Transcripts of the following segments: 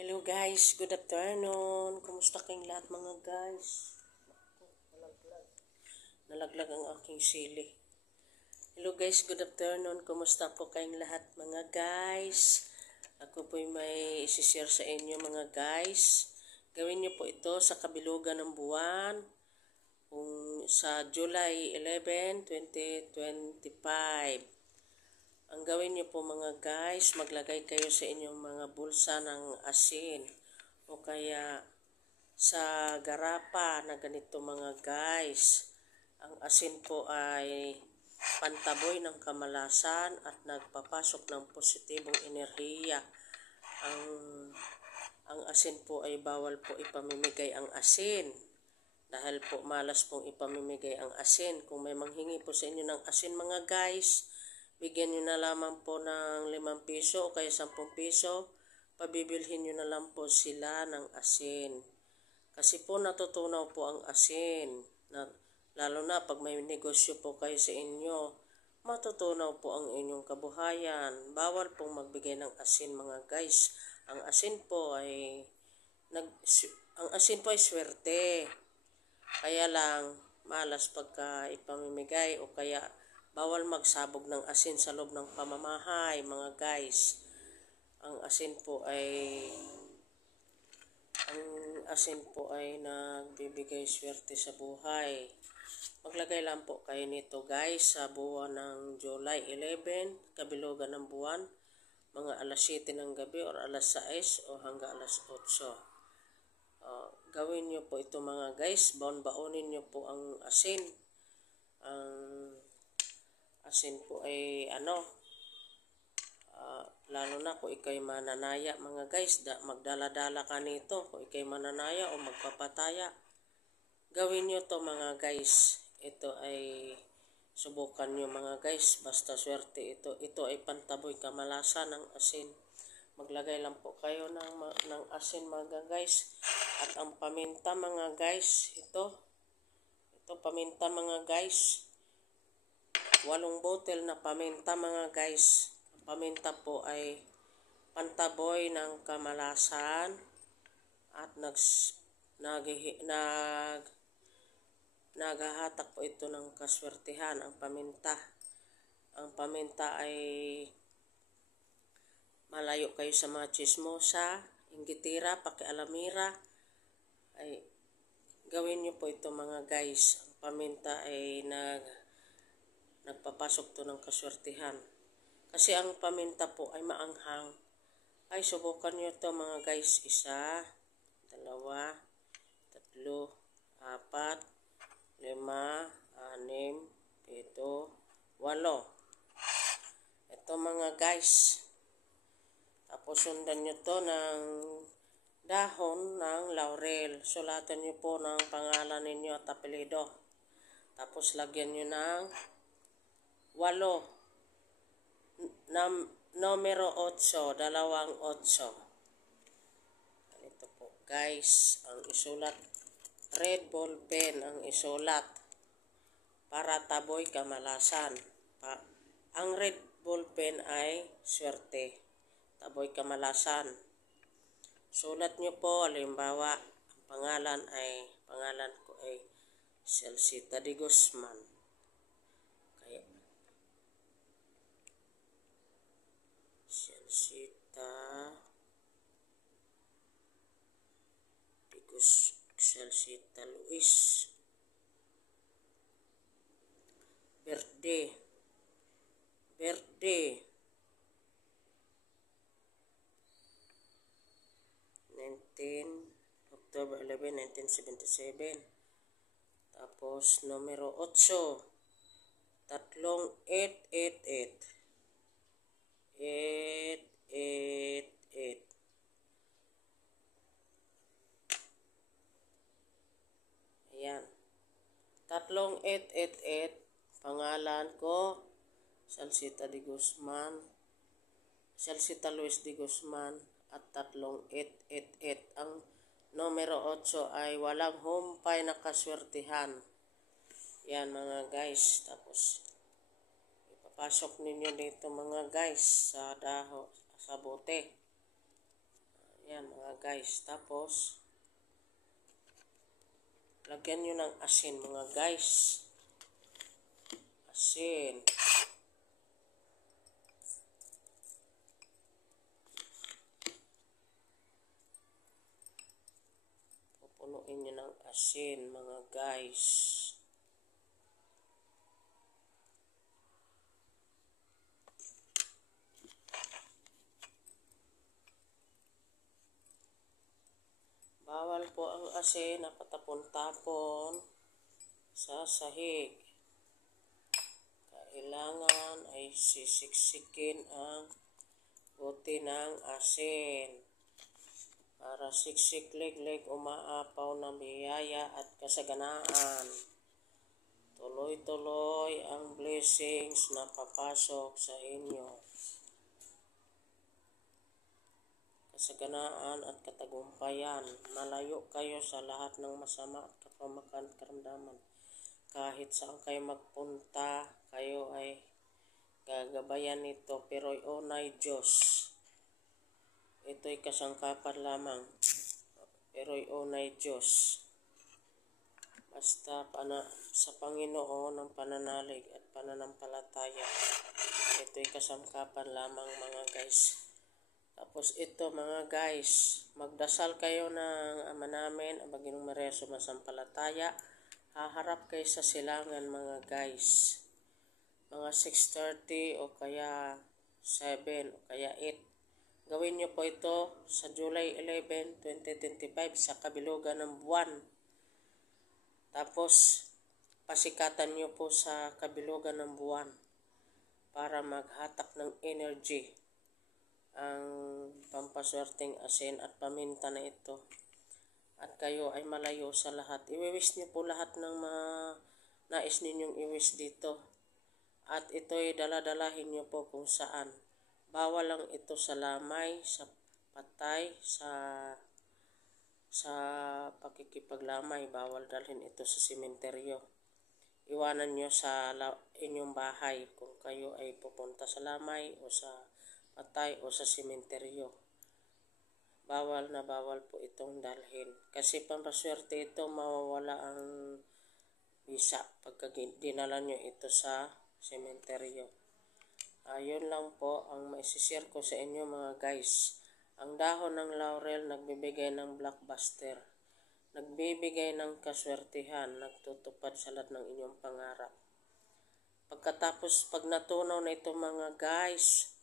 Hello guys, good afternoon. Kumusta kayong lahat mga guys? Nalaglag ang aking sili. Hello guys, good afternoon. Kumusta po kayong lahat mga guys? Ako po'y may isi-share sa inyo mga guys. Gawin niyo po ito sa kabilugan ng buwan. Kung sa July 11, 2025. Ang gawin niyo po mga guys, maglagay kayo sa inyong mga bulsa ng asin o kaya sa garapa na ganito mga guys. Ang asin po ay pantaboy ng kamalasan at nagpapasok ng positibong enerhiya. Ang asin po ay bawal po ipamimigay ang asin. Dahil po malas pong ipamimigay ang asin. Kung may manghingi po sa inyo ng asin mga guys, bigyan nyo na lamang po ng 5 piso o kaya 10 piso. Pabibilhin nyo na lang po sila ng asin. Kasi po natutunaw po ang asin. Lalo na pag may negosyo po kayo sa inyo, matutunaw po ang inyong kabuhayan. Bawal pong magbigay ng asin mga guys. Ang asin po ay swerte. Kaya lang malas pagka ipamimigay o kaya bawal magsabog ng asin sa loob ng pamamahay, mga guys. Ang asin po ay nagbibigay swerte sa buhay. Maglagay lang po kayo nito guys sa buwan ng July 11, kabilugan ng buwan, mga alas 7 ng gabi or alas 6 o hanggang alas 8. Gawin nyo po ito mga guys, baon-baonin nyo po ang asin. Ang asin po ay lalo na kung ikay mananaya mga guys, magdala-dala ka nito. Kung ikay mananaya o magpapataya, gawin nyo to mga guys. Ito ay subukan nyo mga guys, basta swerte ito. Ito ay pantaboy kamalasan ng asin. Maglagay lang po kayo ng asin mga guys. At ang paminta mga guys, ito paminta mga guys. 8 bottle na paminta mga guys. Ang paminta po ay pantaboy ng kamalasan at naghahatak po ito ng kaswertihan ang paminta. Ang paminta ay malayo kayo sa mga chismosa, inggitira, pakialamira. Ay gawin niyo po ito mga guys. Ang paminta ay nagpapasok to ng kaswertihan. Kasi ang paminta po ay maanghang. Ay subukan niyo to mga guys. 1, 2, 3, 4, 5, 6, 7, 8. Ito mga guys. Tapos sundan nyo to ng dahon ng laurel. Sulatan nyo po ng pangalan ninyo at apelido. Tapos lagyan nyo ng 8. Numero 8. 2 8. Ito po guys. Ang isulat. Red ball pen ang isulat. Para taboy kamalasan. Ang red ball pen ay swerte. Taboy kamalasan. Sulat nyo po, halimbawa, ang pangalan ko ay Celsita de Guzman. Kaya, Celsita Luis. Verde. October 11, 1977. Tapos, numero 8. 3888. 888. Ayan. 3888. Pangalan ko, Celsita de Guzman. Celsita Luis de Guzman. At 3888. Ang numero 8 ay walang humpay na kaswertihan. Yan mga guys. Tapos ipapasok ninyo dito mga guys sa bote. Yan mga guys. Tapos, lagyan nyo ng asin mga guys. Asin. Pupunuin nyo ng asin mga guys. Bawal po ang asin na patapon-tapon sa sahig. Kailangan ay sisiksikin ang buti ng asin para siksik-lig-lig umaapaw na biyaya at kasaganaan. Tuloy-tuloy ang blessings na papasok sa inyo. Kasaganaan at katagumpayan. Malayo kayo sa lahat ng masama at kapamakan karamdaman. Kahit saan kayo magpunta, kayo ay gagabayan nito. Pero unay Diyos. Ito'y kasangkapan lamang. Pero unay Diyos. Basta sa Panginoon ang pananalig at pananampalataya. Ito'y kasangkapan lamang mga guys. Tapos ito mga guys, magdasal kayo ng Ama namin, ang Panginoong Maria sumasampalataya. Haharap kayo sa silangan mga guys. Mga 6:30 o kaya 7 o kaya 8. Gawin nyo po ito sa July 11, 2025 sa kabilugan ng buwan. Tapos pasikatan nyo po sa kabilugan ng buwan para maghatak ng energy ang pampaswerteng asin at paminta na ito. At kayo ay malayo sa lahat. Iwiwis niyo po lahat ng mga nais ninyong iwis dito. At ito'y daladalahin niyo po kung saan. Bawal lang ito sa lamay, sa patay, sa pakikipaglamay. Bawal dalhin ito sa sementeryo. Iwanan niyo sa inyong bahay kung kayo ay pupunta sa lamay o sa patay o sa sementeryo. Bawal na bawal po itong dalhin. Kasi pampaswerte ito, mawawala ang bisa pagka dinala nyo ito sa sementeryo. Yun lang po ang maisishare ko sa inyo mga guys. Ang dahon ng laurel nagbibigay ng blockbuster. Nagbibigay ng kaswertihan. Nagtutupad sa lahat ng inyong pangarap. Pagkatapos, pag natunaw na ito mga guys,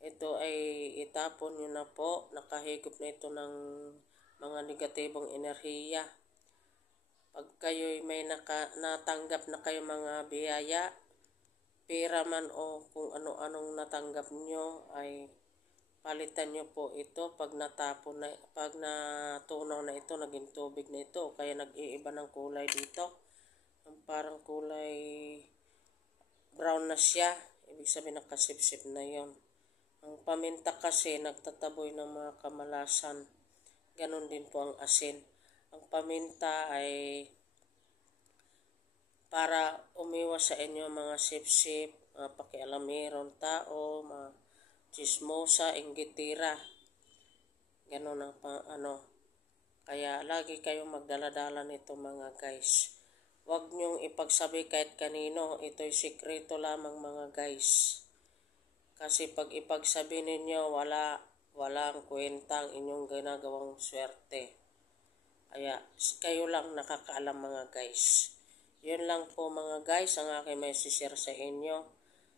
ito ay itapon nyo na po. Nakahigop na ito ng mga negatibong enerhiya. Pag kayo'y may natanggap na kayo mga biyaya, pera man o kung ano-anong natanggap nyo, ay palitan nyo po ito pag natunaw na ito, naging tubig na ito, kaya nag-iiba ng kulay dito. Parang kulay brown na siya, ibig sabihin nakasipsip na yon. Ang paminta kasi nagtataboy ng mga kamalasan. Ganon din po ang asin. Ang paminta ay para umiwas sa inyo mga sipsip, mga pakialamirong tao, mga chismosa, inggitira. Ganon ang Kaya lagi kayong magdaladala nito mga guys. Huwag nyong ipagsabi kahit kanino. Ito'y sikreto lamang mga guys. Kasi pag ipagsabi ninyo, walang kwentang inyong ginagawang swerte. Kaya kayo lang nakakaalam mga guys. Yun lang po mga guys ang aking may share sa inyo.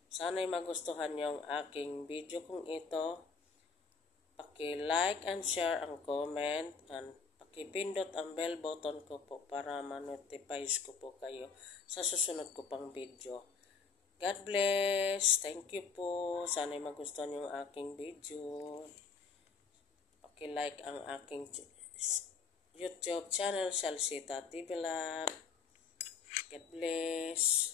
Sana'y magustuhan nyo ang aking video kung ito. Paki-like and share ang comment and pakipindot ang bell button ko po para ma-notifies ko po kayo sa susunod ko pang video. God bless. Thank you po. Sana'y magustuhan yung aking video. Paki-like ang aking YouTube channel, Salsita TV Lab. God bless.